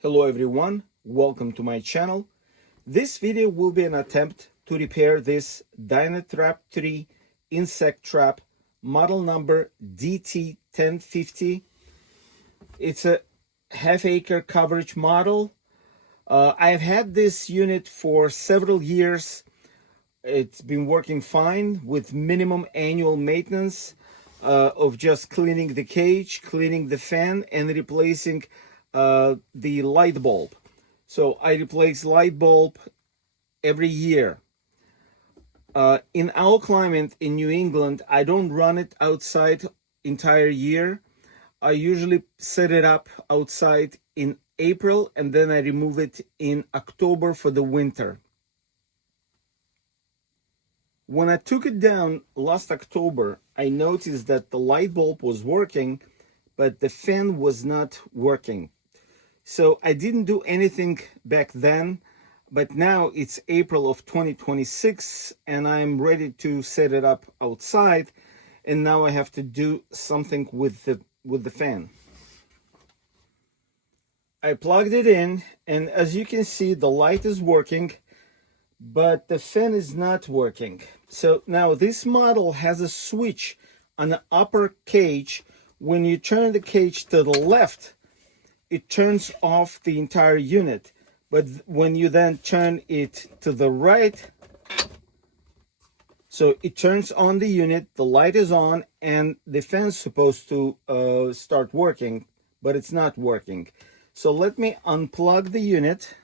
Hello everyone, welcome to my channel. This video will be an attempt to repair this DynaTrap3 Insect Trap model number DT1050. It's a half-acre coverage model. I've had this unit for several years. It's been working fine with minimum annual maintenance of just cleaning the cage, cleaning the fan, and replacing the light bulb. So I replace light bulb every year. In our climate in New England, I don't run it outside entire year. I usually set it up outside in April and then I remove it in October for the winter. When I took it down last October, I noticed that the light bulb was working, but the fan was not working. So I didn't do anything back then, but now it's April of 2026 and I'm ready to set it up outside, and now I have to do something with the fan. I plugged it in and as you can see the light is working, but the fan is not working. So now this model has a switch on the upper cage. When you turn the cage to the left, it turns off the entire unit, but when you then turn it to the right, so it turns on the unit, the light is on, and the fan's supposed to start working, but it's not working. So let me unplug the unit.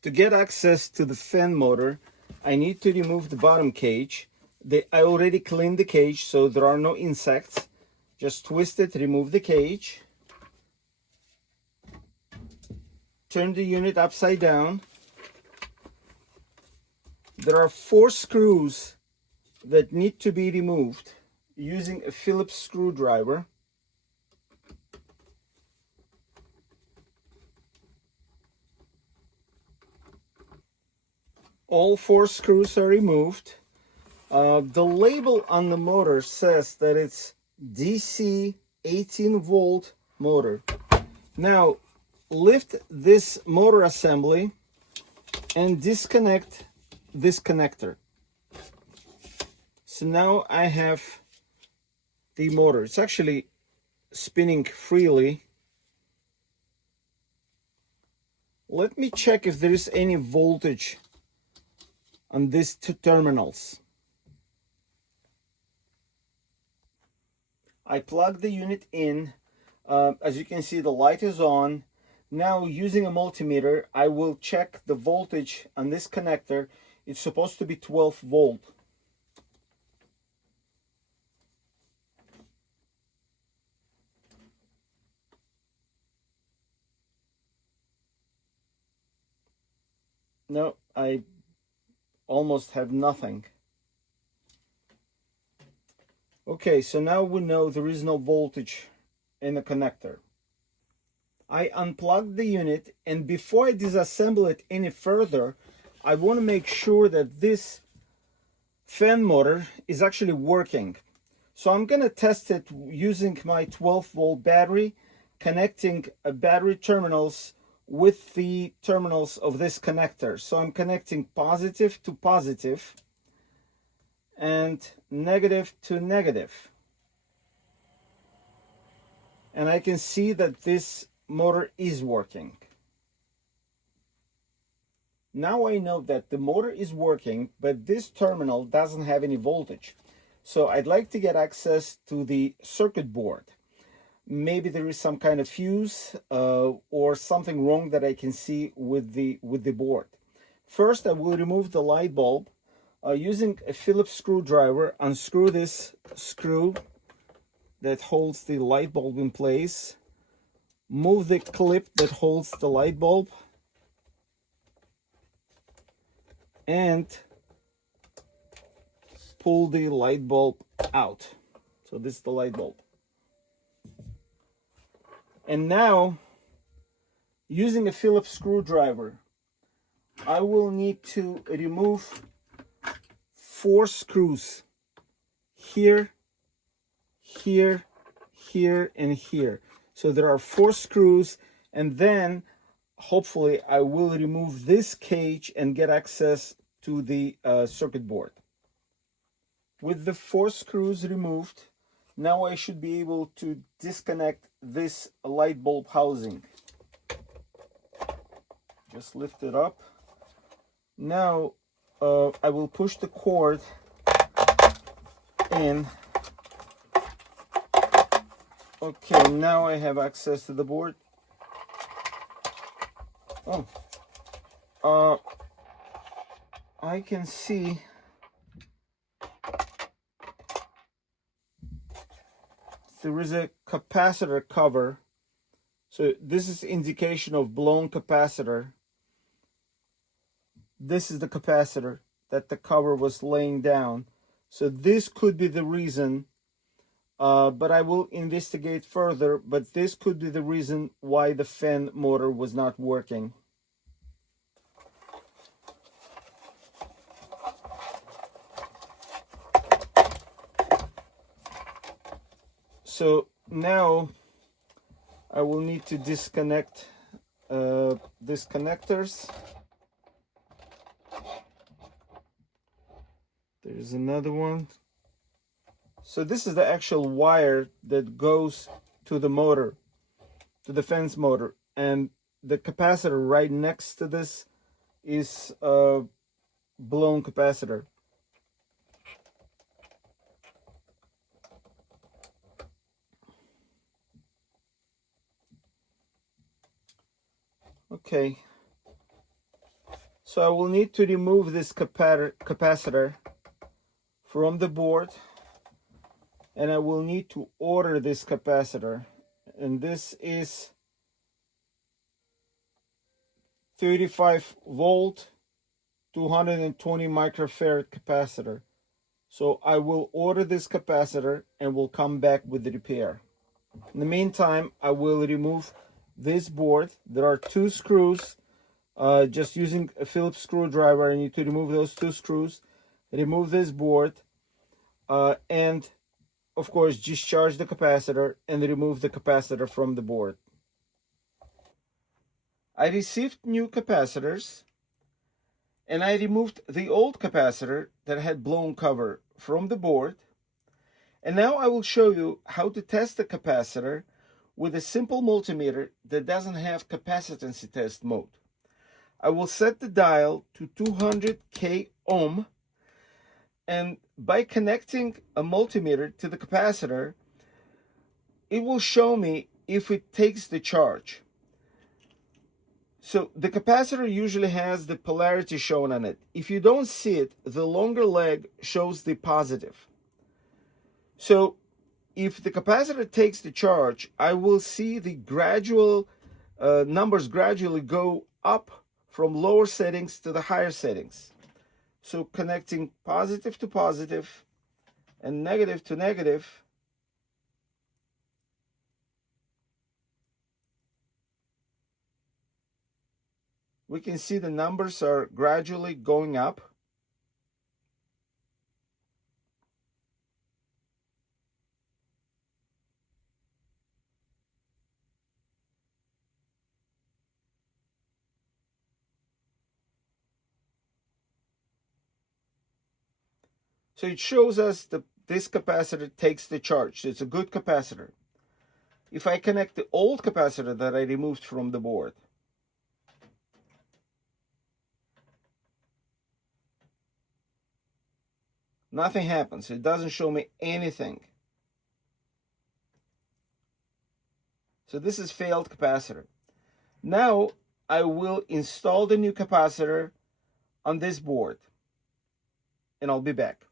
To get access to the fan motor, I need to remove the bottom cage. I already cleaned the cage, so there are no insects. Just twist it, remove the cage, turn the unit upside down. There are 4 screws that need to be removed using a Phillips screwdriver. All 4 screws are removed. The label on the motor says that it's DC 18 volt motor. Now lift this motor assembly and disconnect this connector. So now I have the motor. It's actually spinning freely. Let me check if there is any voltage on these 2 terminals. I plug the unit in. As you can see, the light is on. Now using a multimeter, I will check the voltage on this connector. It's supposed to be 12 volt. No, I almost have nothing. Okay, so now we know there is no voltage in the connector. I unplugged the unit, and before I disassemble it any further, I want to make sure that this fan motor is actually working. So I'm going to test it using my 12 volt battery, connecting battery terminals with the terminals of this connector. So I'm connecting positive to positive and negative to negative, and I can see that this motor is working. Now I know that the motor is working, but this terminal doesn't have any voltage. So I'd like to get access to the circuit board. Maybe there is some kind of fuse or something wrong that I can see with the board. First, I will remove the light bulb. Using a Phillips screwdriver, unscrew this screw that holds the light bulb in place. Move the clip that holds the light bulb. And pull the light bulb out. So this is the light bulb. And now, using a Phillips screwdriver, I will need to remove 4 screws here, here, here, and here. So there are 4 screws, and then hopefully I will remove this cage and get access to the circuit board. With the 4 screws removed, now I should be able to disconnect this light bulb housing. Just lift it up. Now I will push the cord in. Okay, now I have access to the board. Oh, I can see there is a capacitor cover. So this is indication of blown capacitor. This is the capacitor that the cover was laying down. So this could be the reason, but I will investigate further, but this could be the reason why the fan motor was not working. So now I will need to disconnect these connectors. There's another one. So this is the actual wire that goes to the motor, to the fence motor, and the capacitor right next to this is a blown capacitor. Okay, so I will need to remove this capacitor from the board, and I will need to order this capacitor, and this is 35 volt 220 microfarad capacitor. So I will order this capacitor and will come back with the repair. In the meantime, I will remove this board. There are 2 screws. Just using a Phillips screwdriver, I need to remove those 2 screws, remove this board, and of course discharge the capacitor and remove the capacitor from the board. I received new capacitors, and I removed the old capacitor that had blown cover from the board. And now I will show you how to test the capacitor with a simple multimeter that doesn't have capacitance test mode. I will set the dial to 200k ohm, and by connecting a multimeter to the capacitor, it will show me if it takes the charge. So the capacitor usually has the polarity shown on it. If you don't see it, the longer leg shows the positive. So if the capacitor takes the charge, I will see the gradual numbers gradually go up from lower settings to the higher settings. So connecting positive to positive and negative to negative, we can see the numbers are gradually going up. So it shows us that this capacitor takes the charge. So it's a good capacitor. If I connect the old capacitor that I removed from the board, nothing happens. It doesn't show me anything. So this is failed capacitor. Now I will install the new capacitor on this board, and I'll be back.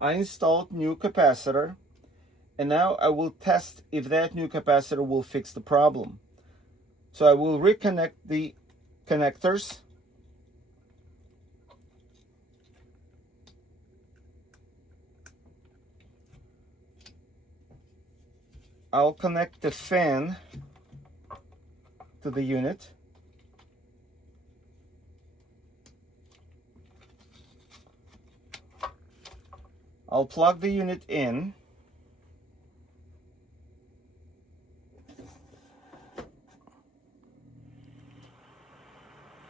I installed new capacitor, and now I will test if that new capacitor will fix the problem. So I will reconnect the connectors. I'll connect the fan to the unit. I'll plug the unit in.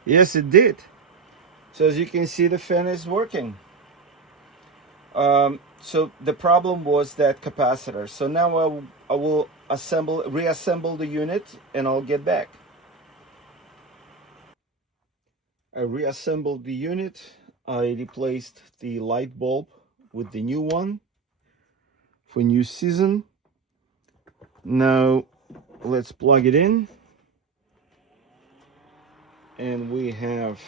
Yes, it did. So as you can see, the fan is working. So the problem was that capacitor. So now I will reassemble the unit, and I'll get back. I reassembled the unit. I replaced the light bulb with the new one for new season. Now let's plug it in, and we have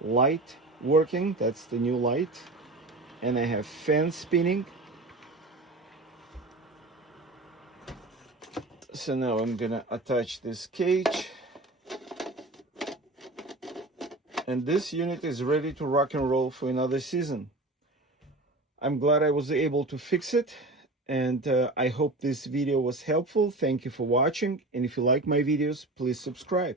light working. That's the new light. And I have fan spinning. So now I'm gonna attach this cage, and this unit is ready to rock and roll for another season. I'm glad I was able to fix it, and I hope this video was helpful. Thank you for watching, and if you like my videos, please subscribe.